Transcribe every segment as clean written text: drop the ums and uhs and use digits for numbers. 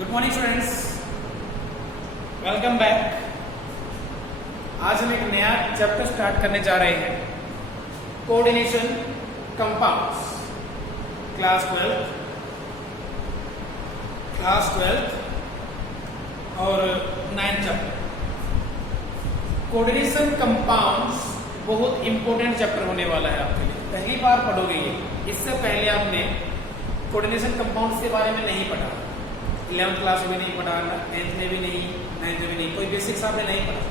Good morning students, welcome back. आज हम एक नया चैप्टर स्टार्ट करने जा रहे हैं, कोऑर्डिनेशन कंपाउंड्स, क्लास 12 और 9th चैप्टर। कोऑर्डिनेशन कंपाउंड्स बहुत इंपॉर्टेंट चैप्टर होने वाला है आपके लिए। पहली बार पढ़ोगे ये, इससे पहले आपने कोऑर्डिनेशन कंपाउंड्स के बारे में नहीं पढ़ा। 11th क्लास में नहीं पढ़ा, 10th में भी नहीं, 9th में भी नहीं, कोई बेसिक्स आपने नहीं पढ़ा।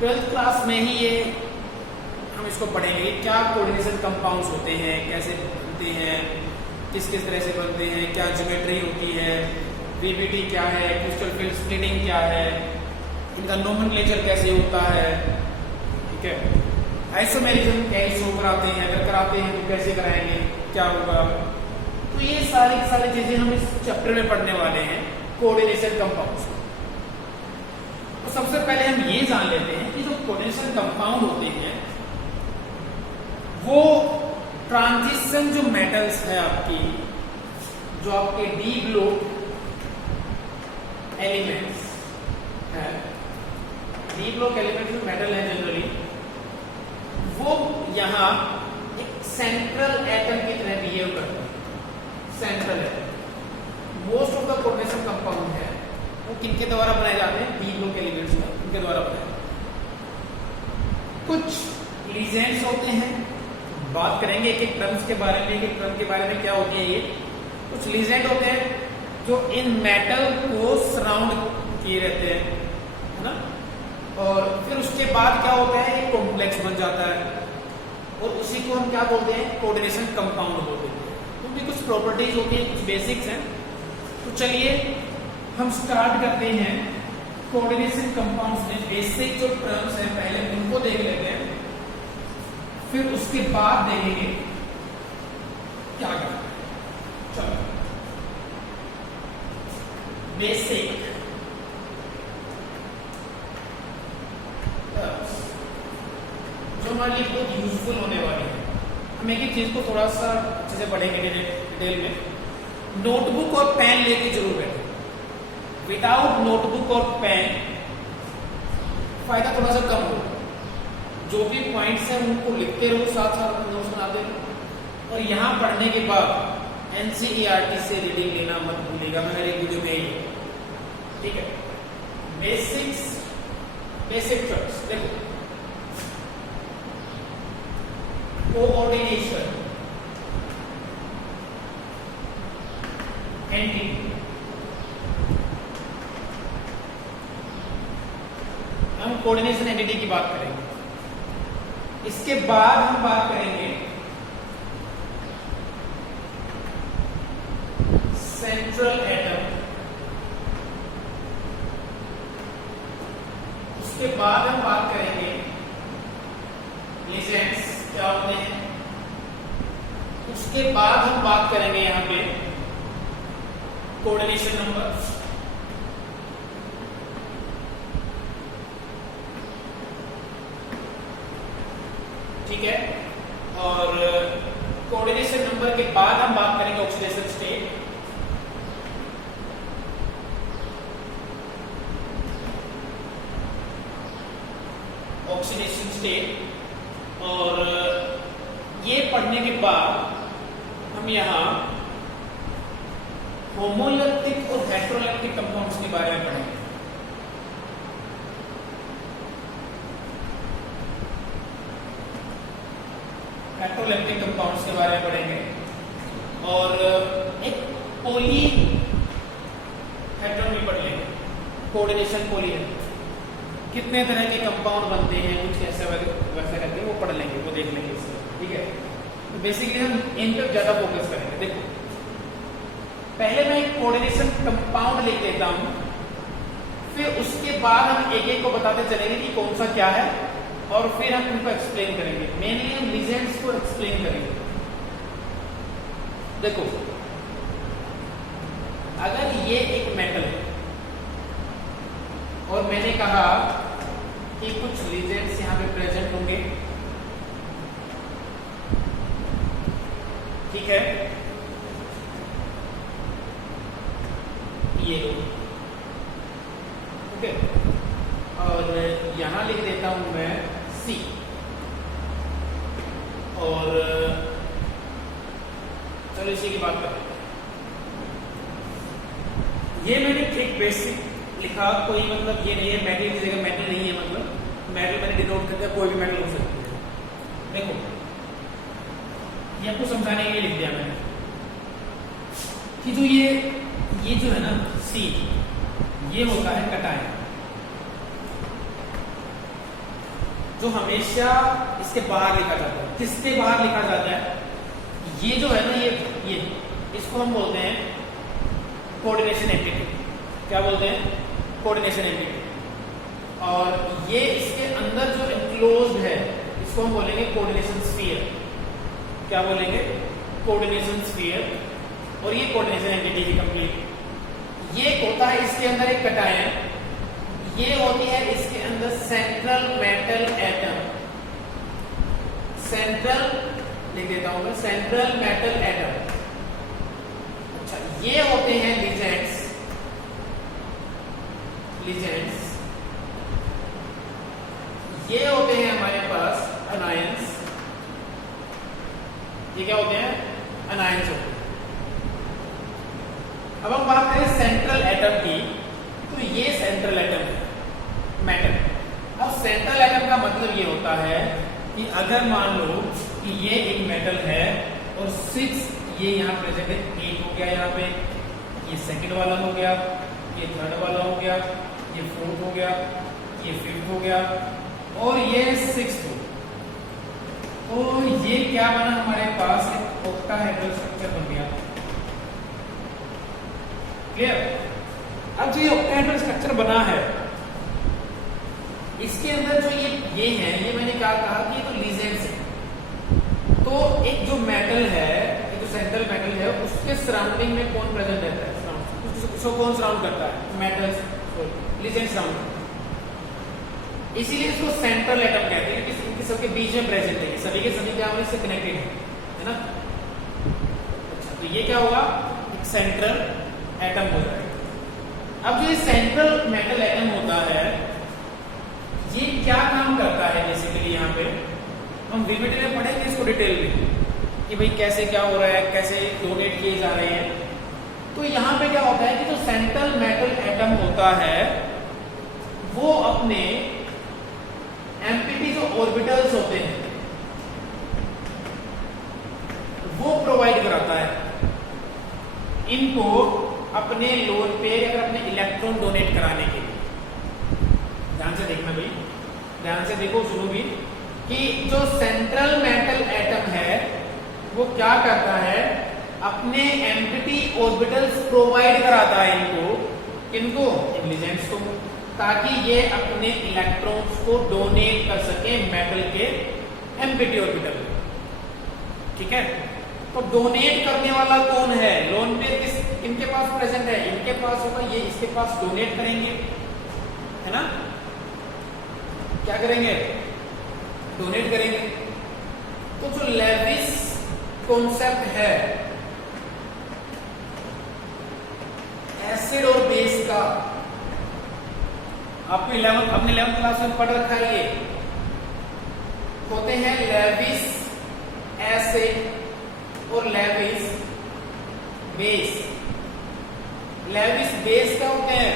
12th क्लास में ही ये हम इसको पढ़ेंगे, क्या कोऑर्डिनेशन कंपाउंड्स होते हैं, कैसे बनते हैं, किस किस तरह से बनते हैं, क्या ज्योमेट्री होती है, वीबीटी क्या है, क्रिस्टल फील्ड स्प्लिटिंग क्या है, इनका नोमेनक्लेचर कैसे होता है, ठीक है, आइसोमेरिज्म कैसे शो कराते हैं, अगर कराते हैं तो कैसे कराएंगे, क्या होगा। तो ये सारी चीजें हम इस चैप्टर में पढ़ने वाले हैं, कोऑर्डिनेशन कंपाउंड्स। तो सबसे पहले हम ये जान लेते हैं कि जो कोऑर्डिनेशन कंपाउंड होते हैं वो ट्रांजिशन जो मेटल्स है आपकी, जो आपके डी ब्लॉक एलिमेंट्स है, डी ब्लॉक एलिमेंट जो मेटल है जनरली, वो यहां एक सेंट्रल एटम की तरह बिहेव करते हैं। Central atom most of the coordination compound है वो किनके द्वारा बनाए जाते हैं, डी ब्लॉक एलिमेंट्स में, उनके द्वारा बनाए जाते हैं। कुछ लीजेंड्स होते हैं, बात करेंगे एक एक टर्म्स के बारे में, एक एक टर्म के बारे में क्या होती है ये। कुछ लीजेंड होते हैं जो इन मेटल को सराउंड किए रहते हैं, है ना, और फिर उसके बाद क्या होता है, एक कॉम्प्लेक्स बन जाता है और उसी को हम क्या बोलते हैं, कोऑर्डिनेशन कंपाउंड बोलते हैं। उनकी कुछ प्रॉपर्टीज होती हैं, कुछ बेसिक्स हैं। तो चलिए हम स्टार्ट करते हैं कोऑर्डिनेशन कंपाउंड्स में। बेसिक जो टर्म्स हैं पहले उनको देख लेते हैं, फिर उसके बाद देखेंगे क्या करना है। चलो, बेसिक टर्म्स जो हमारे लिए बहुत यूजफुल होने वाले हैं। हम एक एक चीज को थोड़ा सा अच्छे से पढ़ेंगे डिटेल में। नोटबुक और पेन लेके जरूर बैठे। विदाउट नोटबुक और पेन फायदा थोड़ा सा कम होगा। जो भी पॉइंट्स हैं उनको लिखते रहो, साथ साथ नोट्स बनाते रहो, और यहाँ पढ़ने के बाद एनसीईआरटी से रीडिंग लेना मत भूलिएगा। मैं मेरे वीडियो में ही, ठीक है। बेसिक टर्म्स देखो, कोऑर्डिनेशन एंटिटी, हम कोऑर्डिनेशन एंटिटी की बात करेंगे। इसके बाद हम बात करेंगे सेंट्रल एटम, उसके बाद हम बात करेंगे लीजेंड्स क्या होते हैं, उसके बाद हम बात करेंगे यहां पे कोऑर्डिनेशन नंबर, ठीक है, और कोऑर्डिनेशन नंबर के बाद हम बात करेंगे ऑक्सीडेशन स्टेट, ऑक्सीडेशन स्टेट, और ये पढ़ने के बाद हम यहां होमोलैक्टिक और हेटेरोलैक्टिक कंपाउंड्स के बारे में पढ़ेंगे। हेटेरोलैक्टिक कंपाउंड्स के बारे में पढ़ेंगे और एक पॉली हेटेरोन भी पढ़ लेंगे। कोऑर्डिनेशन पॉली है, कितने तरह के कंपाउंड बनते हैं, कुछ ऐसा वैसा करके वो पढ़ लेंगे, वो देख लेंगे इससे, ठीक है। तो बेसिकली हम इन पर ज्यादा फोकस करेंगे। देखो, पहले मैं एक कोऑर्डिनेशन कंपाउंड लिख देता हूं, फिर उसके बाद हम एक एक को बताते चलेंगे कि कौन सा क्या है, और फिर हम उनको एक्सप्लेन करेंगे। मेनली हम लीजेंड्स को एक्सप्लेन करेंगे। देखो, अगर ये एक मेटल है और मैंने कहा कि कुछ लीजेंड्स यहां पे प्रेजेंट होंगे, ठीक है, ये लो, ओके। और यहां लिख देता हूं मैं C, और चलो इसी की बात करें। ये मैंने एक बेसिक लिखा, कोई मतलब ये नहीं है मेटल की जगह मेटल नहीं है, मतलब मेटल मैंने डिनोट कर दिया, कोई भी मेटल हो सकती है। देखो ये आपको समझाने के लिए लिख दिया मैंने कि जो ये जो है ना C, ये होता है कटायन, जो हमेशा इसके बाहर लिखा जाता है। किसके बाहर लिखा जाता है? ये जो है ना, ये इसको हम बोलते हैं कोऑर्डिनेशन एंटिटी। क्या बोलते हैं? Coordination entity. और ये इसके अंदर जो एनक्लोज्ड है, इसको हम बोलेंगे कोऑर्डिनेशन स्फीयर। क्या बोलेंगे? Coordination sphere. और ये कोऑर्डिनेशन एंटिटी की कंप्लीट। ये होता है इसके अंदर एक कटायन, ये होती है इसके अंदर सेंट्रल मेटल एटम। सेंट्रल लिख देता हूं मैं, सेंट्रल मेटल एटम। अच्छा, ये होते हैं लिजेंड्स। लिजेंड्स ये होते हैं हमारे पास अनायंस। ये क्या होते हैं? अनायंस होते हैं। अब हम बात करें सेंट्रल एटम की, तो ये सेंट्रल एटम है मेटल। अब सेंट्रल एटम का मतलब ये होता है कि अगर मान लो कि ये एक मेटल है और 6 ये यहाँ प्रेजेंट है, 1 हो गया यहाँ पे, ये सेकंड वाला हो गया, ये थर्ड वाला हो गया, ये फोर्थ हो गया, ये फिफ्थ हो गया, और ये 6th हो। तो ये क्या बना हमारे पास? एक ऑक्टाहेड्रल स्ट्रक्चर बन गया। क्लियर? अब जो ये ऑक्टाहेड्रल स्ट्रक्चर बना है, इसके अंदर जो ये है, ये मैंने क्या कहा कि ये तो लीजेंड्स है। तो एक जो मेटल है, एक जो सेंट्रल मेटल है, उसके सराउंडिंग में कौन प्रेजेंट रहता है? उसको कौन सराउंड करता है? Metals, legend surround. इसीलिए इसको सेंट्रल एटम कहते हैं, क्योंकि इनके सबके बीच में प्रेजेंट है, सभी के सभी क्या होने से कनेक्टेड है ना। अच्छा, तो ये क्या होगा? एक सेंट्रल एटम हो जाएगा। अब जो ये सेंट्रल मेटल एटम होता है, ये क्या काम करता है? बेसिकली यहाँ पे हम वीवीटी में पढ़ेंगे इसको डिटेल में कि भाई कैसे क्या हो रहा है, कैसे डोनेट किए जा रहे हैं। तो यहाँ पे क्या होता है कि जो सेंट्रल मेटल एटम होता है, वो अपने एम्पिटी जो ऑर्बिटल्स होते हैं वो प्रोवाइड कराता है इनको अपने लोन पे या अपने इलेक्ट्रॉन डोनेट कराने के लिए। ध्यान से देखना भाई, ध्यान से देखो, सुनो भी कि जो सेंट्रल मेटल एटम है वो क्या करता है? अपने एम्पिटी ऑर्बिटल्स प्रोवाइड कराता है इनको इंटेलिजेंस को, ताकि ये अपने इलेक्ट्रॉन्स को डोनेट कर सके मेटल के एम्पिटी ऑर्बिटल। ठीक है? तो डोनेट करने वाला कौन है? लोन पे किस इनके पास प्रेजेंट है? इनके पास होगा, ये इसके पास डोनेट करेंगे, है ना। क्या करेंगे? डोनेट करेंगे। तो जो लेविस कॉन्सेप्ट है एसिड और बेस का, आपको अपने 11th क्लास में पढ़ रखा है। ये होते हैं लेविस एसिड और लेविस बेस। लेविस बेस क्या होते हैं?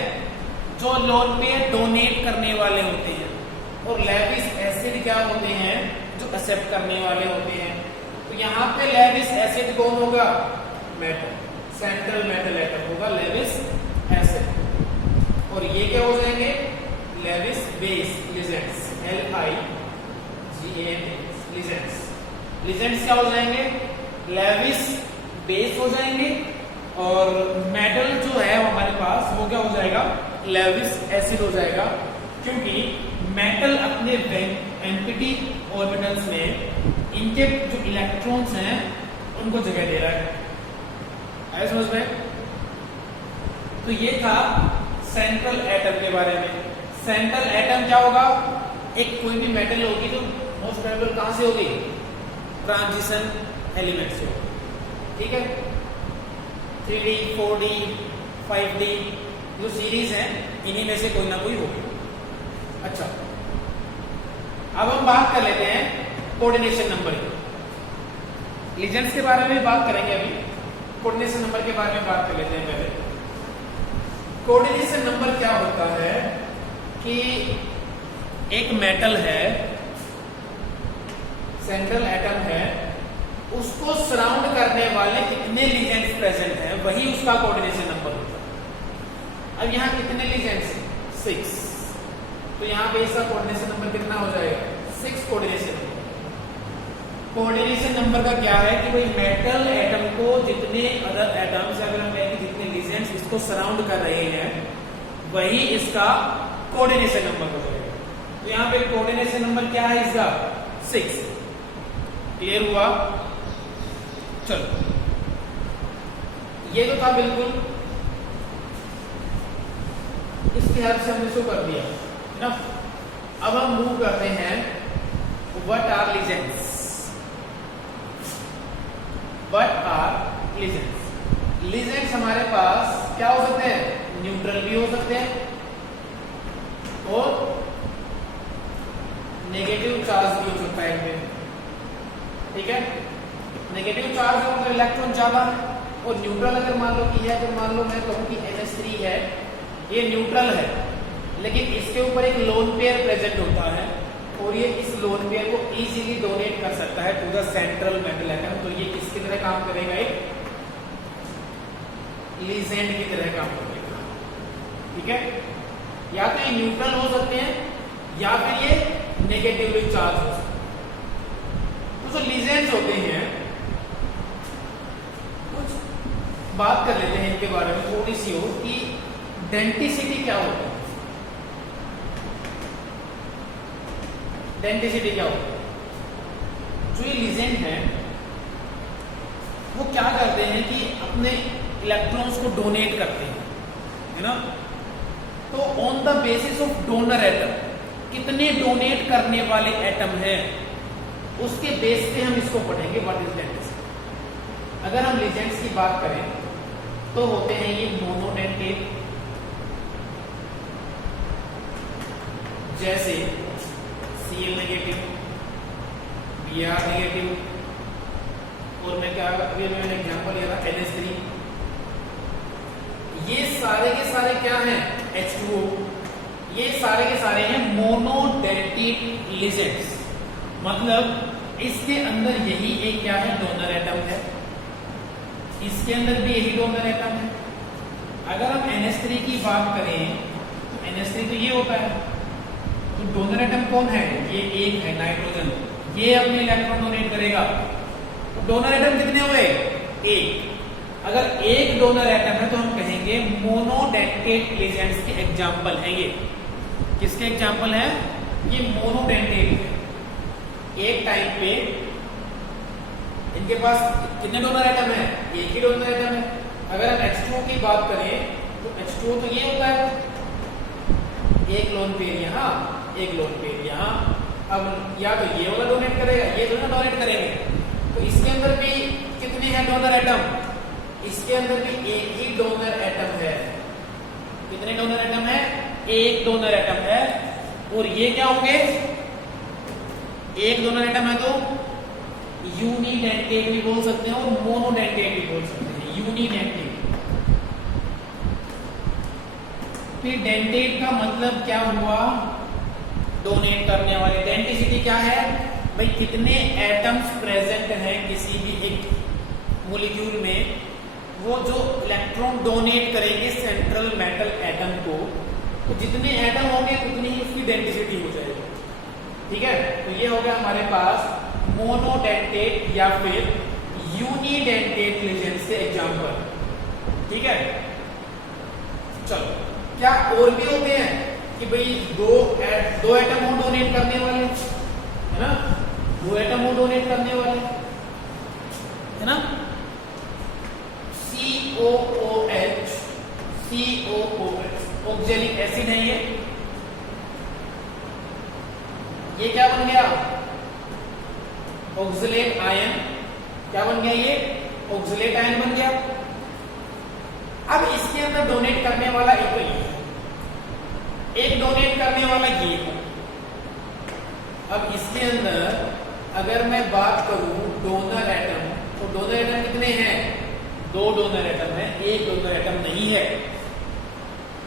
जो लोन पे डोनेट करने वाले होते हैं, और लेविस एसिड क्या होते हैं? जो एक्सेप्ट करने वाले होते हैं। तो यहाँ पे लेविस एसिड कौन होगा? मेटल, सेंट्रल मेटल एटम होगा लेविस एसिड। और ये क्या हो जाएंगे? Lewis base, ligands, LIGENDS, ligands. Ligands क्या हो जाएंगे? लेविस बेस हो जाएंगे, और मेटल जो है हमारे पास वो क्या हो जाएगा? लेविस एसिड हो जाएगा, क्योंकि मेटल अपने एम्पिटी ऑर्बिटल्स में इनके जो इलेक्ट्रॉन्स हैं उनको जगह दे रहा है। आया समझ में? तो ये था सेंट्रल एटम के बारे में। सेंट्रल एटम क्या होगा? एक कोई भी मेटल होगी तो मोस्ट प्रोबेबल कहां से होगी? ट्रांजिशन एलिमेंट से होगी। ठीक है? 3D, 4D, 5D जो सीरीज है इन्हीं में से कोई ना कोई होगी। अच्छा, अब हम बात कर लेते हैं कोऑर्डिनेशन नंबर की। लीजेंड्स के बारे में बात करेंगे, अभी कोऑर्डिनेशन नंबर के बारे में बात कर लेते हैं। पहले कोऑर्डिनेशन नंबर क्या होता है कि एक मेटल है, सेंट्रल एटम है, उसको सराउंड करने वाले कितने लीजेंड्स प्रेजेंट हैं वही उसका कोऑर्डिनेशन नंबर होता है। अब यहां कितने लीजेंड्स हैं? 6। तो यहां पे इसका कोऑर्डिनेशन नंबर कितना हो जाएगा? 6 कोऑर्डिनेशन नंबर। कोऑर्डिनेशन नंबर का क्या है कि भाई मेटल एटम को जितने अदर एटम्स, अगर हम कहें कि जितने लीजेंड्स इसको सराउंड कर रहे हैं वही इसका कोऑर्डिनेशन नंबर हो जाएगा। तो यहां पे कोऑर्डिनेशन नंबर क्या है इसका? 6। क्लियर हुआ? चलो, ये तो था बिल्कुल, इसकी हेल्प से हमने शो कर दिया ना। अब हम मूव करते हैं what are ligands. What are ligands? Ligands हमारे पास क्या हो सकते हैं? न्यूट्रल भी हो सकते हैं और नेगेटिव चार्ज भी हो सकता है इनमें। ठीक है, नेगेटिव चार्ज का मतलब इलेक्ट्रॉन ज्यादा है, और न्यूट्रल अगर मान लो कि है, तो मान लो मैं कहूं कि NH3 है, ये न्यूट्रल है, लेकिन इसके ऊपर एक लोन पेयर प्रेजेंट होता है और ये इस लोन पेयर को इजीली डोनेट कर सकता है to the central metal atom. तो ये किसकी तरह काम करेगा? एक लीजेंड की तरह काम करेगा। ठीक है, या तो ये न्यूट्रल हो सकते हैं या फिर ये नेगेटिवली चार्ज हो सकते हैं। तो जो लीजेंड्स होते हैं, कुछ बात कर लेते हैं इनके बारे में थोड़ी सी हो कि डेंटिसिटी क्या होता है। डेंटिसिटी क्या होता है? जो ये लीजेंड है वो क्या करते हैं कि अपने इलेक्ट्रॉन्स को डोनेट करते हैं, है ना। तो on the basis of donor atom, कितने डोनेट करने वाले एटम हैं उसके बेस पे हम इसको पढ़ेंगे व्हाट इज डेंटिसिटी। अगर हम लीजेंड्स की बात करें तो होते हैं ये मोनोडेंटेट, जैसे Cl नेगेटिव, Br नेगेटिव, और मैं क्या अभी मैंने एग्जांपल लिया था NH3। ये सारे के सारे क्या हैं? H2O। ये सारे के सारे हैं मोनोडेंटेट लीजेंड्स। मतलब इसके अंदर यही एक क्या है? डोनर एटम है, इसके अंदर भी यही डोनर एटम है। अगर हम NH3 की बात करें तो NH3 तो ये होता है, तो डोनर एटम कौन है? ये एक है, नाइट्रोजन। ये अपने इलेक्ट्रॉन डोनेट करेगा। तो डोनर एटम कितने हुए? एक। अगर एक डोनर एटम है तो हम कहेंगे मोनोडेंटेट लीजेंड्स के एग्जांपल है ये। किसके एग्जांपल है? ये मोनोडेंटेट। एक टाइम पे इनके पास कितने डोनर एटम है? एक ही डोनर एटम है। अगर हम H2O की बात करें तो H2O तो ये होता है, एक लोन पेयर यहाँ, एक लोन पेयर यहाँ। अब या तो ये वाला डोनेट करेगा, ये दोनों डोनेट करेंगे। तो इसके अंदर भी कितने हैं डोनर एटम? इसके अंदर भी एक ही डोनर एटम है। कितने डोनर एटम है? एक डोनर एटम है। और ये क्या होंगे? एक डोनर एटम है तो यूनिडेंटेट भी बोल सकते हैं और मोनोडेंटेट भी बोल सकते हैं। यूनिडेंटेट। फिर डेंटेट का मतलब क्या हुआ? डोनेट करने वाले। डेंटिसिटी क्या है भाई? कितने एटम्स प्रेजेंट हैं किसी भी एक मॉलिक्यूल में, वो जो इलेक्ट्रॉन डोनेट करेंगे सेंट्रल मेटल एटम को, तो जितने एटम होंगे उतनी ही उसकी डेंटिसिटी हो जाएगी। ठीक है, तो ये हो गया हमारे पास मोनोडेंटेट या फिर यूनिडेंटेट लीजेंड्स के एग्जांपल। ठीक है, चलो, क्या और भी होते हैं कि भाई दो एटम हो डोनेट करने वाले, है ना, दो एटम हो डोनेट करने वाले, है ना। COOH, COOH ऑक्जेलिक एसिड है ये क्या बन गया? Oxalate ion. क्या बन गया? ये ऑक्सलेट आयन बन गया। अब इसके अंदर डोनेट करने वाला एक तो ये है, एक डोनेट करने वाला ये है। अब इसके अंदर अगर मैं बात करूं डोनर एटम, तो डोनर एटम कितने हैं? 2 डोनर एटम है, एक डोनर एटम नहीं है।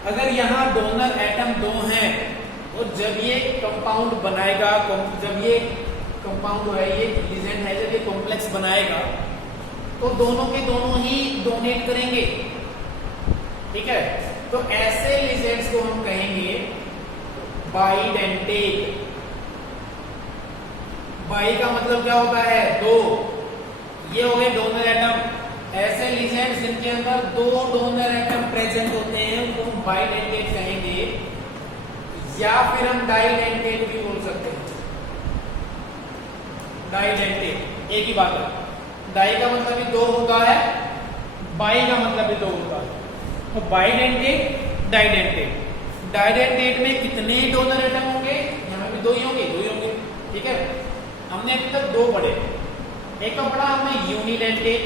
अगर यहां डोनर एटम 2 हैं और जब ये कंपाउंड बनाएगा, जब ये कंपाउंड है, ये लिगेंड है, जब ये कॉम्प्लेक्स बनाएगा तो दोनों के दोनों ही डोनेट करेंगे, ठीक है। तो ऐसे लिगेंड्स को हम कहेंगे बाइडेंटेट। बाई का मतलब क्या होता है? 2। ये हो गए डोनर एटम। ऐसे लिगेंड्स जिनके अंदर 2 डोनर एटम प्रेजेंट होते हैं उनको हम बाइडेंटेट कहेंगे, या फिर हम डाइडेंटेट भी बोल सकते हैं। डाइडेंटेट एक ही बात है। डाई का मतलब भी 2 होता है, बाई का मतलब भी 2 होता है। तो बाइडेंटेट, डाइडेंटेट। डाइडेंटेट में कितने डोनर एटम होंगे? यहाँ भी 2 ही होंगे, 2 ही होंगे, ठीक है। हमने अभी तक 2 पढ़े, एक का पढ़ा हमने यूनिडेंटेट,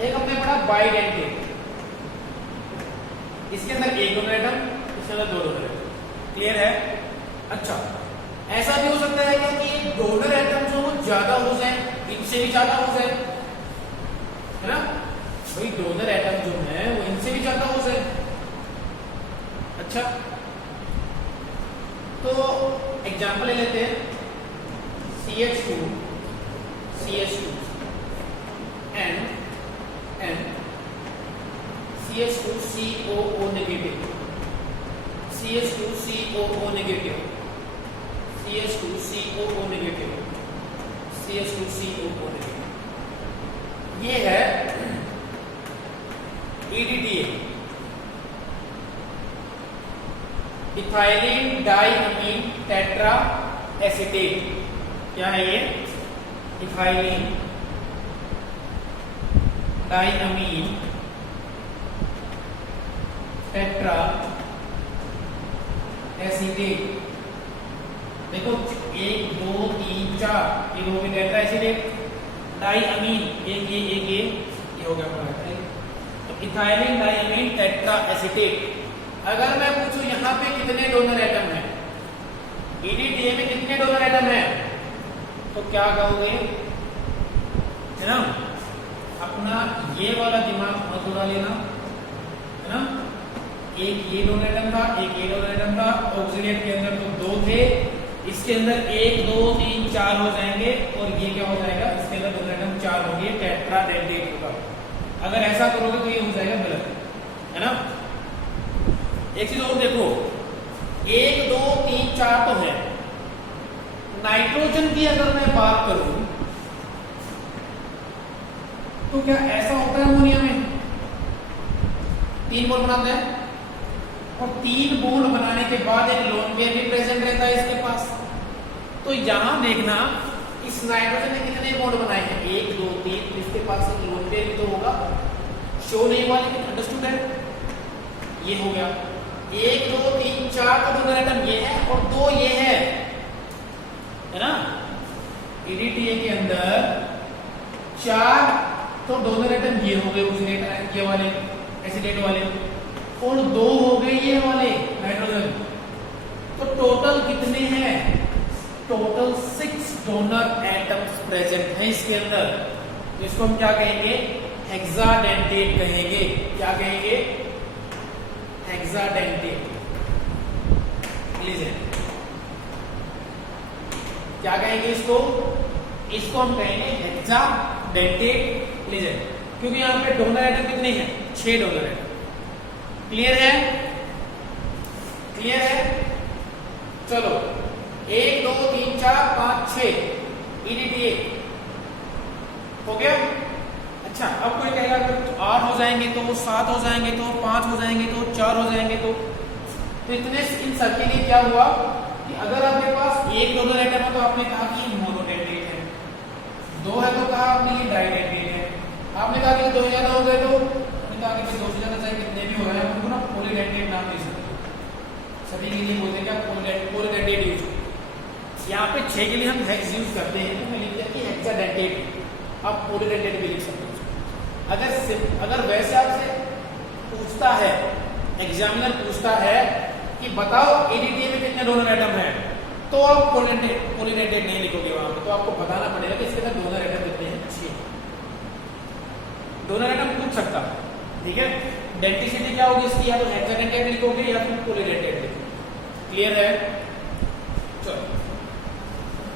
एक हमने पढ़ा बाइडेंटेट। इसके अंदर 1 डोनर एटम, इसके अंदर 2 डोनर एटम। क्लियर है? अच्छा, ऐसा भी हो सकता है कि डोनर एटम जो वो ज्यादा हो जाए, इनसे भी ज्यादा हो जाए, है ना भाई। डोनर एटम जो है वो इनसे भी ज्यादा हो जाए। अच्छा, तो एग्जांपल ले लेते हैं। CH2 and CH2 COO negative, CH2 COO negative, CH2 COO negative, CH2 COO negative। ये है EDTA, ethylene diamine tetra acetate. क्या है ये? Ethylene diamine tetra acetate. देखो 1 2 3 4 ये हो गया टेट्रा एसीटेट, डाइअमीन एक ये हो गया हमारा। तो इथाइलिन डाइअमीन टेट्रा एसीटेट। अगर मैं पूछूं यहां पे कितने डोनर एटम है, EDTA में कितने डोनर एटम है, तो क्या कहोगे? है ना, अपना ये वाला दिमाग मत उड़ा लेना, है ना। एक ये डोनर एटम था, एक ये डोनर एटम था, ऑक्सीडेंट के अंदर तो 2 थे, इसके अंदर 1 2 3 4 हो जाएंगे, और ये क्या हो जाएगा? इसके अंदर डोनर एटम 4 होंगे, टेट्राडेंटेट होगा। अगर ऐसा करोगे तो ये हो जाएगा गलत, है ना। एक चीज और देखो, 1 2 3 4 तो है। नाइट्रोजन की अगर मैं बात करूं तो क्या ऐसा होता है अमोनिया में 3 बॉन्ड बनाते हैं, और 3 बॉन्ड बनाने के बाद एक लोन पेयर भी प्रेजेंट रहता है इसके पास। तो यहां देखना, इस नाइट्रोजन ने कितने बॉन्ड बनाए हैं? 1 2 3, इसके पास एक लोन पेयर भी तो होगा, शो नहीं हुआ लेकिन अंडरस्टूड है। ये हो गया 1 2 3 4 का डोनर एटम ये है और 2 ये है ना। EDTA के अंदर 4 तो डोनर एटम ये हो गए, ऑक्सीडेट ये वाले एसिडेट वाले, और 2 हो गए ये वाले नाइट्रोजन। तो टोटल कितने हैं? टोटल 6 डोनर एटम्स प्रेजेंट हैं इसके अंदर। तो इसको हम क्या कहेंगे? हेक्साडेंटेट कहेंगे। क्या कहेंगे? Hexadentate ligand. क्या कहेंगे इसको? इसको हम कहेंगे हेक्साडेंटेट लिगेंड, क्योंकि यहां पे डोनर एटम कितने हैं? 6 डोनर एटम। क्लियर है? क्लियर है? चलो 1 2 3 4 5 6 EDTA हो गया। अच्छा, अब कोई कहेगा कि 8 हो जाएंगे तो 7 हो जाएंगे तो 5 हो जाएंगे तो 4 हो जाएंगे तो इतने इन सब के लिए क्या हुआ कि अगर आपके पास 1 डोनर एटम है तो आपने कहा कि मोनोडेंटेट है, 2 है तो कहा आपने ये डाइडेंटेट है, आपने कहा कि 2 ज्यादा हो गए तो आपने कहा कि 2 से ज्यादा चाहे कितने भी हो रहे हैं उनको ना पॉलीडेंटेट नाम दे सकते हैं। सभी के लिए बोलते हैं क्या? Polydentate use. यहाँ पे 6 के लिए हम हेक्स यूज करते हैं तो मैं लिखते हैं कि हेक्साडेंटेट। आप पॉलीडेंटेट भी लिख सकते हो। अगर वैसे आपसे पूछता है, एग्जामिनर पूछता है कि बताओ ADTA में कितने डोनर एटम है, तो आप पोलिडेंटेड नहीं लिखोगे वहां पे, तो आपको बताना पड़ेगा कि इसके अंदर डोनर एटम कितने हैं, 6 डोनर एटम पूछ सकता है। ठीक है, डेंटिसिटी क्या होगी इसकी, या तो हेक्साडेंटेड लिखोगे या फिर पोलिडेंटेड लिखोगे। क्लियर है? चलो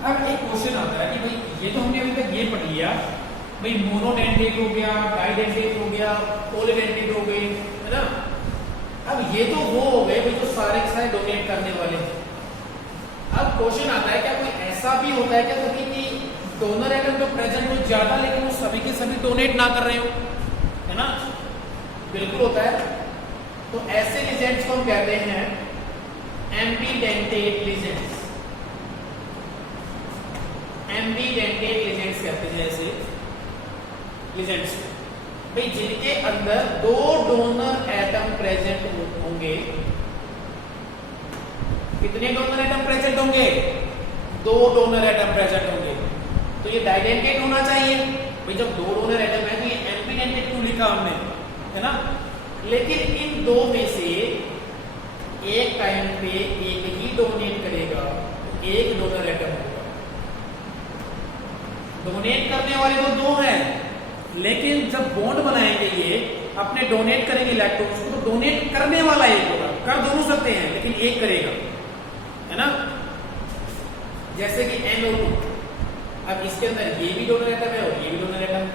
अब एक क्वेश्चन आता है कि भाई ये तो हमने अभी तक ये पढ़ लिया, भाई मोनोडेंटेड हो गया, डाइडेंटेड हो गया, पोलिडेंटेड हो गए, है ना। अब ये तो वो हो गए भाई जो सारे के सारे डोनेट करने वाले हैं। अब क्वेश्चन आता है क्या कोई ऐसा भी होता है क्या कभी कि डोनर एटम तो प्रेजेंट हो ज्यादा लेकिन वो सभी के सभी डोनेट ना कर रहे हो, है ना। बिल्कुल होता है। तो ऐसे लीजेंड्स को हम कहते हैं एम्बीडेंटेड लीजेंड्स। एम्बीडेंटेड लीजेंड्स कहते हैं ऐसे लीजेंड्स भाई जिनके अंदर 2 डोनर एटम प्रेजेंट होंगे। कितने डोनर एटम प्रेजेंट होंगे? 2 डोनर एटम प्रेजेंट होंगे। तो ये डाइडेंटेड होना चाहिए भाई, जब 2 डोनर एटम है तो ये एम्बीडेंटेड क्यों लिखा हमने, है ना। लेकिन इन 2 में से एक टाइम पे एक ही डोनेट करेगा, एक डोनर एटम होगा। डोनेट करने वाले तो 2 हैं, लेकिन जब बॉन्ड बनाएंगे ये अपने डोनेट करेंगे इलेक्ट्रॉन्स को, तो डोनेट करने वाला एक होगा। कर दोनों सकते हैं लेकिन एक करेगा, है ना। जैसे कि NO2, अब इसके अंदर ये भी डोनर एटम है और ये भी डोनर एटम,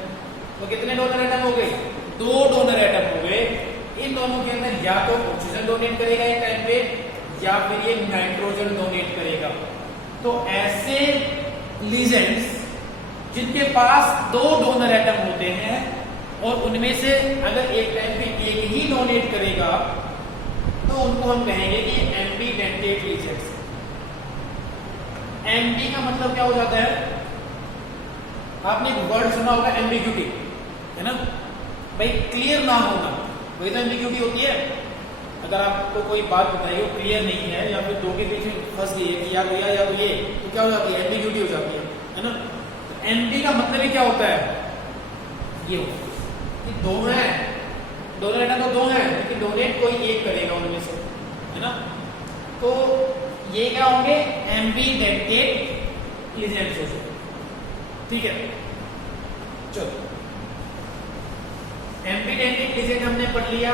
तो कितने डोनर एटम हो गए? 2 डोनर एटम हो गए। इन दोनों के अंदर या तो ऑक्सीजन डोनेट करेगा एक टाइम पे, या फिर ये नाइट्रोजन डोनेट करेगा। तो ऐसे लीजेंड्स जिनके पास 2 डोनर एटम होते हैं और उनमें से अगर एक टाइम पे एक ही डोनेट करेगा तो उनको हम कहेंगे कि एम्बीडेंटेड लीजेंड्स। एम्बी का मतलब क्या हो जाता है? आपने एक वर्ड सुना होगा एम्बिग्यूटी, है ना भाई, क्लियर ना होना, वही तो एम्बिग्यूटी होती है। अगर आपको कोई बात बताइए वो क्लियर नहीं है या फिर 2 के बीच में फंस गई है कि या तो ये, तो क्या हो जाती है? एम्बिग्यूटी हो जाती है ना। एम्बी का मतलब ही क्या होता है? ये होता है कि 2 हैं, डोनर एटम तो 2 हैं लेकिन डोनेट कोई एक करेगा उनमें से, है ना। तो ये क्या होंगे? एम्बीडेंटेड लीजेंड्स हो जाएंगे। ठीक है, चलो एम्बीडेंटेड लीजेंड हमने पढ़ लिया,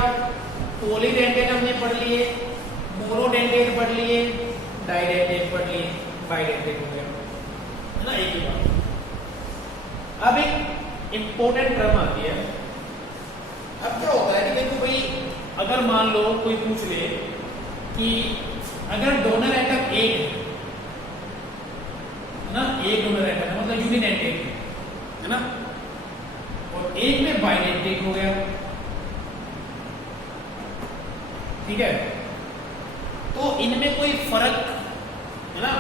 पॉलीडेंटेड हमने पढ़ लिए, मोनोडेंटेड पढ़ लिए, डाइडेंटेड पढ़ लिए, बाइडेंटेड हो गया, है ना, एक ही बात। अब एक इंपॉर्टेंट टर्म आती है। अब क्या होता है कि देखो भाई, अगर मान लो कोई पूछ ले कि अगर डोनर एटम एक है ना, एक डोनर एटम मतलब यूनिडेंटेड है ना, और एक में बाइडेंटेड हो गया, ठीक है, तो इनमें कोई फर्क है ना,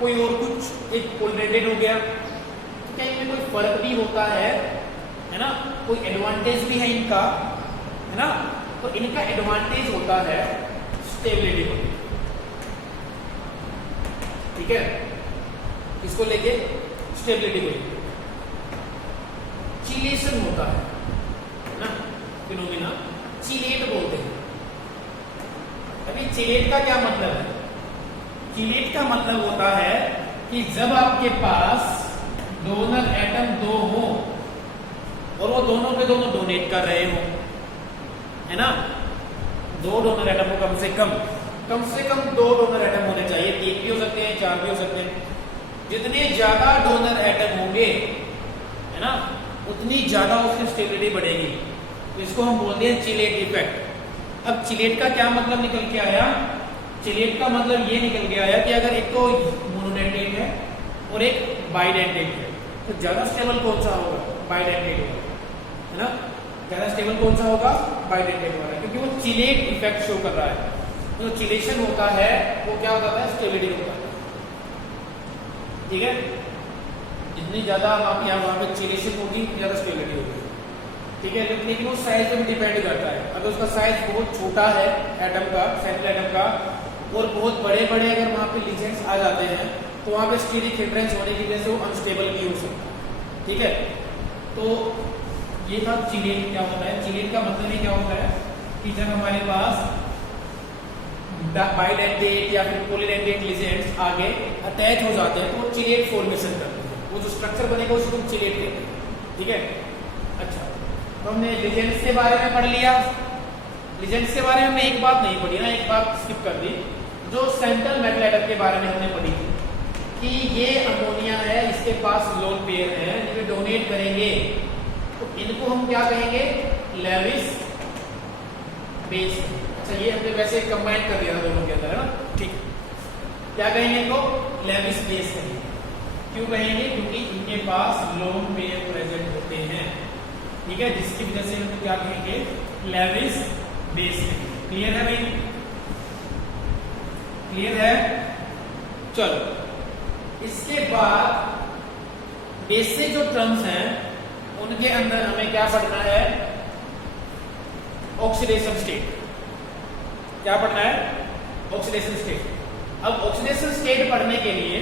कोई और कुछ एक पोलिडेंटेड हो गया, तो क्या इनमें कोई फर्क भी होता है ना, कोई एडवांटेज भी है इनका, है ना। तो इनका एडवांटेज होता है स्टेबिलिटी को, ठीक है, इसको लेके स्टेबिलिटी को लेके चिलेशन होता है ना, फिनोमिना चिलेट बोलते हैं। अभी चिलेट का क्या मतलब है? चिलेट का मतलब होता है कि जब आपके पास डोनर एटम 2 हो और वो दोनों पे दोनों डोनेट कर रहे हो, है ना, 2 डोनर एटम हो, कम से कम 2 डोनर एटम होने चाहिए, 1 भी हो सकते हैं, 4 भी हो सकते हैं। जितने ज्यादा डोनर एटम होंगे, है ना, उतनी ज्यादा उसकी स्टेबिलिटी बढ़ेगी। तो इसको हम बोलते हैं चिलेट इफेक्ट। अब चिलेट का क्या मतलब निकल के आया? चिलेट का मतलब ये निकल के आया कि अगर एक तो मोनोडेंटेड है और एक बाइडेंटेड है, तो ज्यादा स्टेबल कौन सा होगा? बाइडेंटेड होगा, है ना। ज्यादा स्टेबल कौन सा होगा? बाइडेंटेड वाला, क्योंकि वो चिलेट इफेक्ट शो कर रहा है। तो चिलेशन होता है वो क्या होता है? स्टेबिलिटी होता है, ठीक है। जितनी ज्यादा वहां पे चिलेशन होगी ज्यादा स्टेबिलिटी होगी, ठीक है। लेकिन वो साइज पे भी डिपेंड करता है। अगर उसका साइज बहुत छोटा है एटम का, सेंट्रल एटम का, और बहुत बड़े बड़े अगर वहां पे लीजेंड्स आ जाते हैं तो वहां पे स्टीरिक हिंड्रेंस होने की वजह से वो अनस्टेबल भी हो सकता है, ठीक है। तो ये था चिलेट क्या होता है। चिलेट का मतलब ही क्या होता है? कि जब हमारे पास बाइडेंटेट या फिर पॉलीडेंटेट लिजेंड्स आगे अटैच हो जाते हैं तो वो चिलेट फॉर्मेशन करते हैं, वो जो स्ट्रक्चर बनेगा उसको हम चिलेट कहते हैं। ठीक है, अच्छा तो हमने लिजेंड्स के बारे में पढ़ लिया। लिजेंड्स के बारे में हमने एक बात नहीं पढ़ी ना, एक बात स्किप कर दी, जो सेंट्रल मेटल एटम के बारे में हमने पढ़ी थी कि ये अमोनिया है, इसके पास लोन पेयर है, इन्हें डोनेट करेंगे तो इनको हम क्या कहेंगे, लेविस बेस। अच्छा ये हमने वैसे कंबाइन कर दिया था दोनों के अंदर है ना, ठीक है। क्या कहेंगे इनको, लेविस बेस कहेंगे। क्यों कहेंगे, क्योंकि इनके पास लोन पेयर प्रेजेंट होते हैं। ठीक है, जिसकी वजह से हम क्या कहेंगे, लेविस बेस कहेंगे। क्लियर है भाई, क्लियर है। चलो इसके बाद बेसिक जो टर्म्स हैं उनके अंदर हमें क्या पढ़ना है, ऑक्सीडेशन स्टेट। क्या पढ़ना है, ऑक्सीडेशन स्टेट। अब ऑक्सीडेशन स्टेट पढ़ने के लिए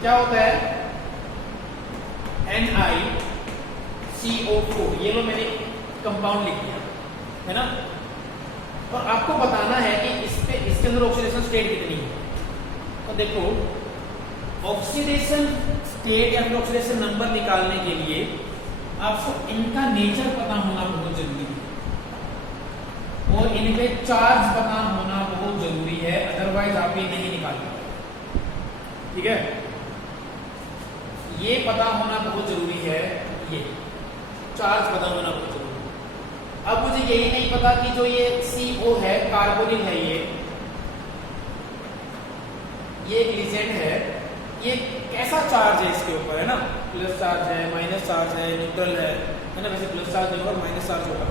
क्या होता है, NiCO4, ये लो मैंने कंपाउंड लिख दिया है ना, और आपको बताना है कि इसके अंदर ऑक्सीडेशन स्टेट कितनी है। तो देखो ऑक्सीडेशन स्टेट या फिर ऑक्सीडेशन नंबर निकालने के लिए आपको इनका नेचर पता होना बहुत जरूरी है और इन पे चार्ज पता होना बहुत जरूरी है, अदरवाइज आप ये नहीं निकाल पाएंगे। ठीक है, ये पता होना बहुत जरूरी है, ये चार्ज पता होना बहुत जरूरी है। अब मुझे यही नहीं पता कि जो ये CO है, कार्बोनिल है, ये एक लिजेंड है, ये कैसा चार्ज है इसके ऊपर है ना, प्लस चार्ज है, माइनस चार्ज है, न्यूट्रल है ना, वैसे प्लस चार्ज होगा, माइनस चार्ज होगा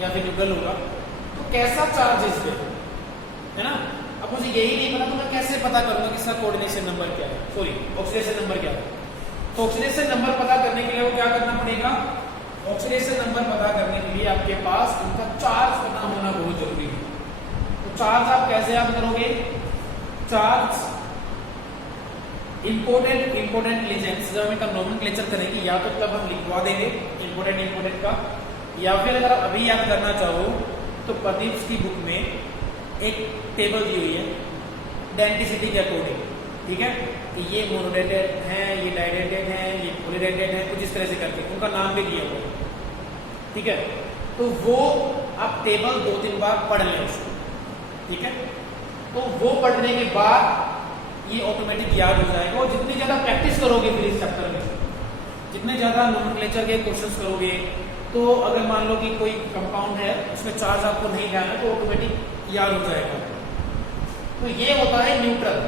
या फिर न्यूट्रल होगा, तो कैसा चार्ज है इस पे है ना। अब मुझे यही नहीं पता तो मैं कैसे पता करूंगा कि इसका कोऑर्डिनेशन नंबर क्या है, सॉरी ऑक्सीडेशन नंबर क्या है। तो ऑक्सीडेशन नंबर पता करने के लिए वो क्या करना पड़ेगा, ऑक्सीडेशन नंबर पता करने के लिए आपके पास उनका चार्ज पता होना बहुत जरूरी है। तो चार्ज आप कैसे याद करोगे, चार्ज इंपोर्टेंट लिजेंड्स जब हम इनका नोमेनक्लेचर करेंगे या तो तब हम लिखवा देंगे इंपोर्टेंट का, या फिर अगर अभी याद करना चाहो तो प्रदीप की बुक में एक टेबल दी हुई है डेंसिटी के अकॉर्डिंग। ठीक है, कि ये मोनोडेंटेड है, ये डाइडेंटेड है, ये पॉलीडेंटेड है, कुछ इस तरह से करके उनका नाम भी दिया हुआ है। ठीक है, तो वो आप टेबल 2-3 बार पढ़ लें उसको। ठीक है, तो वो पढ़ने के बाद ये ऑटोमेटिक याद हो जाएगा और जितनी ज्यादा प्रैक्टिस करोगे फिर इस चैप्टर में, जितने ज्यादा नोमेनक्लेचर के क्वेश्चंस करोगे, तो अगर मान लो कि कोई कंपाउंड है उसमें चार्ज आपको नहीं ध्यान है तो ऑटोमेटिक याद हो जाएगा। तो ये होता है न्यूट्रल,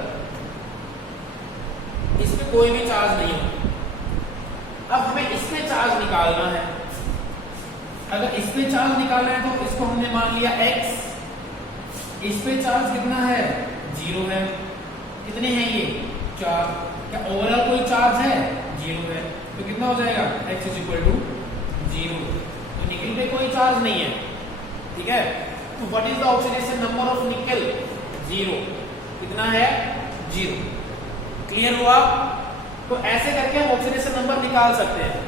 इसमें कोई भी चार्ज नहीं होता। अब हमें इसमें चार्ज निकालना है, अगर इसमें चार्ज निकालना है तो इसको हमने मान लिया x, इस पे चार्ज कितना है, 0 है। कितने हैं ये, 4। क्या ओवरऑल कोई चार्ज है, 0 है, तो कितना हो जाएगा, x = 0। तो निकल पे कोई चार्ज नहीं है। ठीक है, तो what is the oxidation number of निकल, 0। कितना है, 0। क्लियर हुआ। तो ऐसे करके हम ऑक्सीडेशन नंबर निकाल सकते हैं।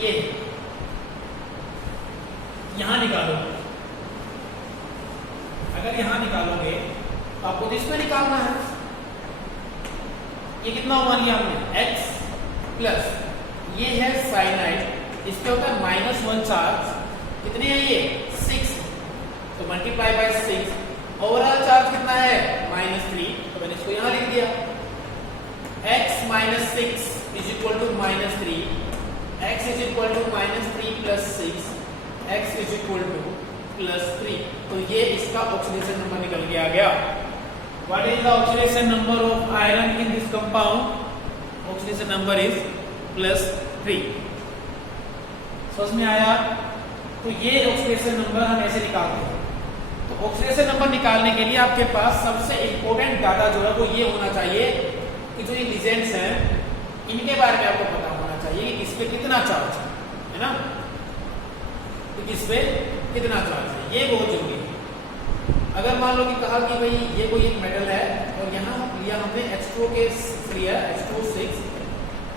ये यहां निकालो, अगर यहां निकालोगे तो आपको तो इसमें निकालना है। ये कितना मान लिया हमने, x प्लस ये है साइनाइड, इसके होता है -1 चार्ज, कितने है ये, 6, तो मल्टीप्लाई बाय 6। ओवरऑल चार्ज कितना है, -3, तो मैंने इसको यहां लिख दिया। x - 6 = -3, x = -3 + 6, x = +3। तो ये इसका ऑक्सीडेशन नंबर निकल के आ गया। What is the oxidation number of iron in this compound? Oxidation number is +3। समझ में आया। तो ये ऑक्सीडेशन नंबर हम ऐसे निकालते हैं। तो ऑक्सीडेशन नंबर निकालने के लिए आपके पास सबसे इंपॉर्टेंट डाटा जो है वो ये होना चाहिए कि जो ये लिजेंड्स हैं इनके बारे में आपको पता होना चाहिए कि इस पे कितना चार्ज है ना, तो इस पे कितना चार्ज है, ये बहुत जरूरी है। अगर मान लो कि कहा कि भाई ये कोई एक मेटल है और यहाँ लिया हमने H2O के लिया H2O6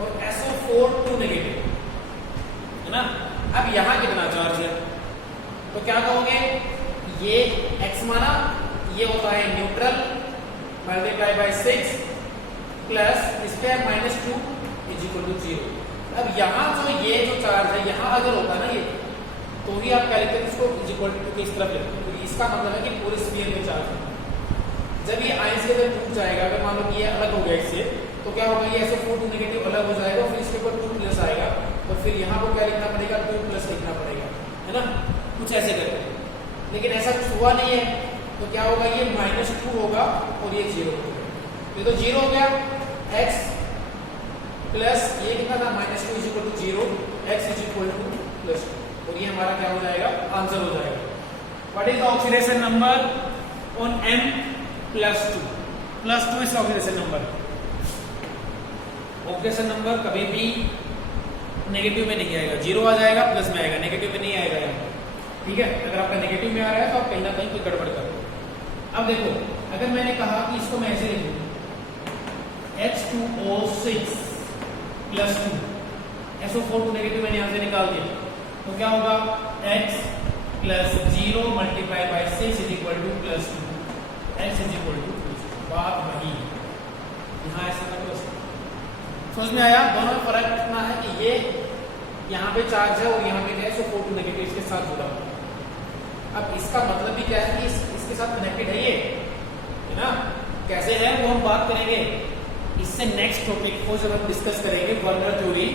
और SO4 2 नेगेटिव, है ना। अब यहाँ कितना चार्ज है, तो क्या कहोगे, ये x माना, ये होता है न्यूट्रल मल्टीप्लाई बाय 6 प्लस इस पे -2 इज इक्वल टू 0। अब यहाँ ये जो चार्ज है यहाँ अगर होता ना ये, तो भी आप क्या लिखते हैं इसको इज इक्वल टू के इस तरफ लिखते हैं, तो इसका मतलब है कि पूरे स्फीयर में चार्ज है। जब ये आयंस के अंदर टूट जाएगा, अगर मान लो कि ये अलग हो गया इससे, तो क्या होगा, ये SO4 2 नेगेटिव अलग हो जाएगा, फिर इसके ऊपर 2 प्लस आएगा, तो फिर यहाँ को क्या लिखना पड़ेगा, 2 प्लस लिखना पड़ेगा, है ना, कुछ ऐसे करके। लेकिन ऐसा कुछ हुआ नहीं है, तो क्या होगा, ये -2 होगा और ये 0 हो गया, ये तो 0 हो गया, x प्लस ये कितना था, -2 is equal to 0, x is equal to +2, और ये हमारा क्या हो जाएगा, आंसर हो जाएगा। What is the oxidation number on m +2? +2 is oxidation number. Oxidation number कभी भी नेगेटिव में नहीं आएगा, 0 आ जाएगा, प्लस में आएगा, नेगेटिव में नहीं आएगा यहाँ, ठीक है। अगर आपका नेगेटिव में आ रहा है तो आप कहीं ना कहीं कोई गड़बड़ कर दो। अब देखो, अगर मैंने कहा कि इसको मैं ऐसे लिख दूं, H2O6 +2, SO4 2 नेगेटिव मैंने यहाँ से निकाल दिया, तो क्या होगा, x plus 0 multiply by 6 is equal to +2, x is equal to 2। बात वही है, यहाँ ऐसा कर लो। समझ में आया, दोनों में फर्क इतना है कि ये यहाँ पे चार्ज है और यहाँ पे क्या है, SO4 2 नेगेटिव इसके साथ जुड़ा हुआ। अब इसका मतलब भी क्या है कि इसके साथ कनेक्टेड है ये, है ना। कैसे है वो हम बात करेंगे, इससे नेक्स्ट टॉपिक को जब हम डिस्कस करेंगे वर्नर थ्योरी,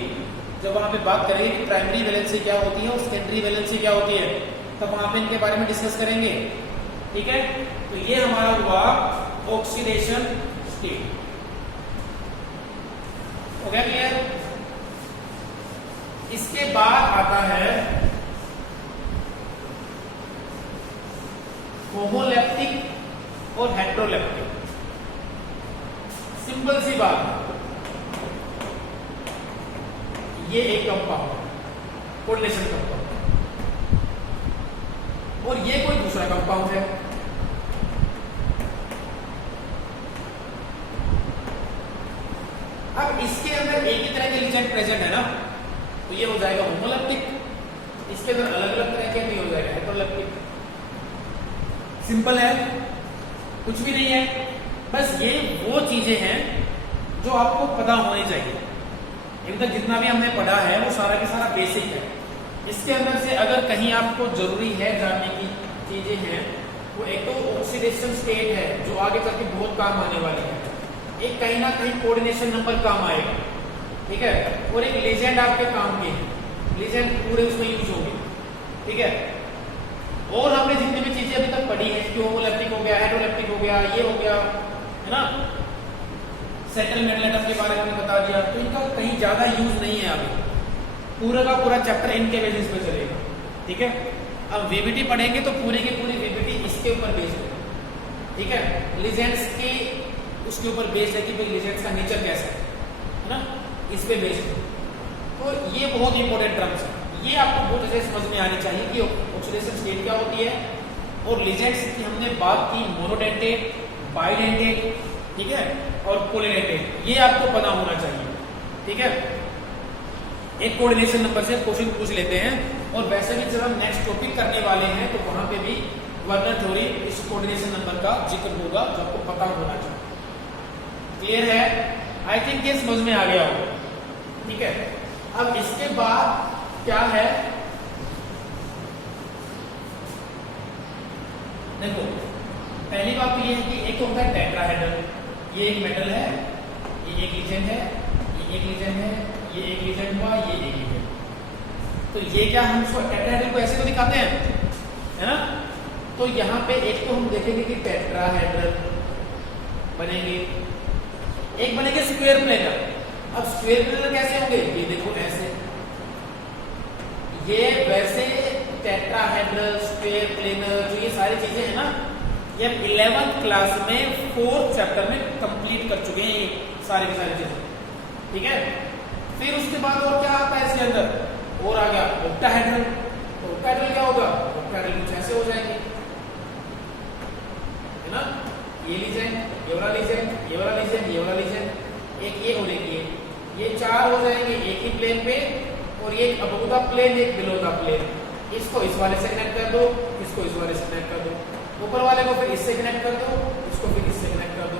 जब वहां पे बात करेंगे कि प्राइमरी वैलेंसी क्या होती है और सेकेंडरी वैलेंसी क्या होती है, तब वहां पे इनके बारे में डिस्कस करेंगे, ठीक है। तो ये हमारा हुआ ऑक्सीडेशन स्टेट, हो गया क्लियर। इसके बाद आता है होमोलैप्टिक और हेट्रोलैप्टिक। सिंपल सी बात, ये एक कंपाउंड कोरिलेशन कंपाउंड और ये कोई दूसरा कंपाउंड है, अब इसके अंदर एक ही तरह के लिगेंड प्रेजेंट है ना, तो ये हो जाएगा होमोलैप्टिक, इसके अंदर अलग अलग तरह के भी हो जाएगा हेट्रोलैप्टिक। सिंपल है, कुछ भी नहीं है, बस ये वो चीजें हैं जो आपको पता होनी चाहिए। अभी तक जितना भी हमने पढ़ा है वो सारा का सारा बेसिक है। इसके अंदर से अगर कहीं आपको जरूरी है जानने की चीजें हैं, वो एक तो ऑक्सीडेशन स्टेट है जो आगे चल के बहुत काम आने वाली है, एक कहीं ना कहीं कोऑर्डिनेशन नंबर काम आएगा, ठीक है, और एक लीजेंड आपके काम के हैं, लीजेंड पूरे उसमें यूज होंगे, ठीक है। और हमने जितनी भी चीजें अभी तक पढ़ी है कि होमोलैप्टिक हो गया, हेट्रोलैप्टिक हो गया, ये हो गया, है ना, सेटलमेंट लेटर के बारे में बता दिया, तो इनका कहीं ज्यादा यूज नहीं है अभी, पूरा का पूरा चैप्टर इनके बेसिस पे चलेगा, ठीक है। अब वीबीटी पढ़ेंगे तो पूरी की पूरी वीबीटी इसके ऊपर बेस्ड है, ठीक है, लीजेंड्स की उसके ऊपर बेस्ड है कि भाई लीजेंड्स का नेचर कैसा है ना, इस पे बेस्ड है। तो ये बहुत इंपॉर्टेंट टर्म्स है, ये आपको बहुत अच्छे समझ में आनी चाहिए कि ऑक्सीडेशन स्टेट क्या होती है, और लीजेंड्स की हमने बात की मोनोडेंटेट, बाइडेंटेट, ठीक है, और पॉलीडेंटेट, ये आपको पता होना चाहिए, ठीक है। एक कोऑर्डिनेशन नंबर से क्वेश्चन पूछ लेते हैं, और वैसे भी जब हम नेक्स्ट टॉपिक करने वाले हैं तो वहां पे भी वर्नर थ्योरी इस कोऑर्डिनेशन नंबर का जिक्र होगा जो आपको पता होना चाहिए। क्लियर है, आई थिंक ये समझ में आ गया होगा, ठीक है। अब इसके बाद क्या है, देखो पहली बात तो ये है कि एक होता है टेट्राहेड्रल, ये एक मेटल है, ये एक लीजेंड है, ये एक लीजेंड है, ये एक लीजेंड हुआ, ये एक लीजेंड। तो ये क्या हम टेट्राहेड्रल को ऐसे तो दिखाते हैं, है ना। तो यहाँ पे एक तो हम देखेंगे कि टेट्राहेड्रल बनेंगे, एक बनेंगे स्क्वायर प्लेनर। अब स्क्वायर प्लेनर कैसे होंगे, ये देखो ऐसे, ये वैसे टेट्राहेड्रल, स्क्वायर प्लेनर, जो ये सारी चीजें हैं ना, ये 11th क्लास में 4th चैप्टर में कंप्लीट कर चुके हैं ये सारी की सारी चीजें, ठीक है। फिर उसके बाद और क्या आता है इसके अंदर, और आ गया ऑक्टाहेड्रल। तो ऑक्टाहेड्रल क्या होगा, ऑक्टाहेड्रल कुछ ऐसे हो जाएंगे, है ना, ये लीजेंड, ये वाला लीजेंड, ये वाला लीजेंड, ये वाला लीजेंड, एक ये और एक ये, ये 4 हो जाएंगे एक ही प्लेन पे, और ये एक अबव द प्लेन एक बिलो द प्लेन। इसको इस वाले से कनेक्ट कर दो, इसको इस वाले से कनेक्ट कर दो, ऊपर वाले को फिर इससे कनेक्ट कर दो, इसको फिर इससे कनेक्ट कर दो,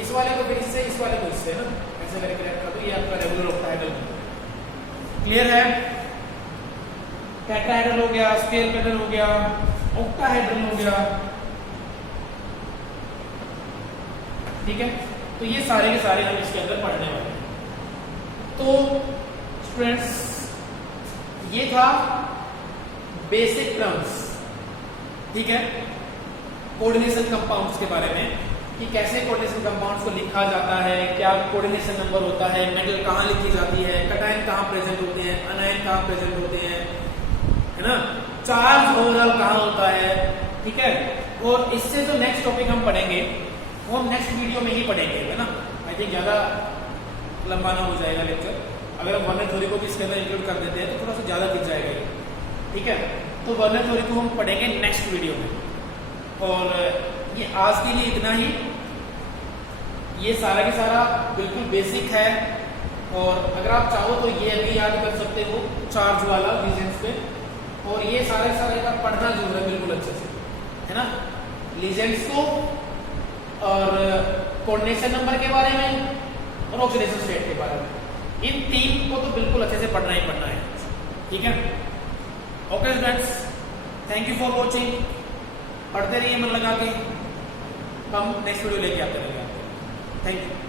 इस वाले को फिर इससे, इस वाले को इससे, ना ऐसे करके कनेक्ट कर दो। ये आपका रेगुलर ऑक्टाहेड्रल क्लियर है। टेट्राहेड्रल हो गया, स्क्वायर पेडल हो गया, ऑक्टाहेड्रल हो गया, ठीक है। तो ये सारे के सारे हम इसके अंदर पढ़ने वाले हैं। तो स्टूडेंट्स ये था बेसिक टर्म्स, ठीक है, कोऑर्डिनेशन कंपाउंड्स के बारे में, कि कैसे कोऑर्डिनेशन कंपाउंड्स को लिखा जाता है, क्या कोऑर्डिनेशन नंबर होता है, मेटल कहाँ लिखी जाती है, कटायन कहाँ प्रेजेंट होते हैं, अनायन कहाँ प्रेजेंट होते हैं, है ना, चार्ज ओवरऑल कहाँ होता है, ठीक है। और इससे जो नेक्स्ट टॉपिक हम पढ़ेंगे वो हम नेक्स्ट वीडियो में ही पढ़ेंगे, है ना। आई थिंक ज्यादा लंबा ना हो जाएगा लेक्चर, अगर हम वर्नर थ्योरी को भी इसके अंदर इंक्लूड कर देते हैं तो थोड़ा सा ज्यादा खिंच जाएगा ये, ठीक है। तो वर्नर थ्योरी को हम पढ़ेंगे नेक्स्ट वीडियो में। और ये आज के लिए इतना ही। ये सारा के सारा बिल्कुल बेसिक है, और अगर आप चाहो तो ये अभी याद कर सकते हो चार्ज वाला लीजेंड्स पे, और ये सारे सारे का पढ़ना जरूर है बिल्कुल अच्छे से, है ना, लीजेंड्स को और कोऑर्डिनेशन नंबर के बारे में और ऑक्सीडेशन स्टेट के बारे में। इन तीन को तो बिल्कुल अच्छे से पढ़ना ही पढ़ना है, ठीक है। Okay students, thank you for watching. पढ़ते रहिए मन लगा के, हम नेक्स्ट वीडियो लेके आते रहेंगे। Thank you.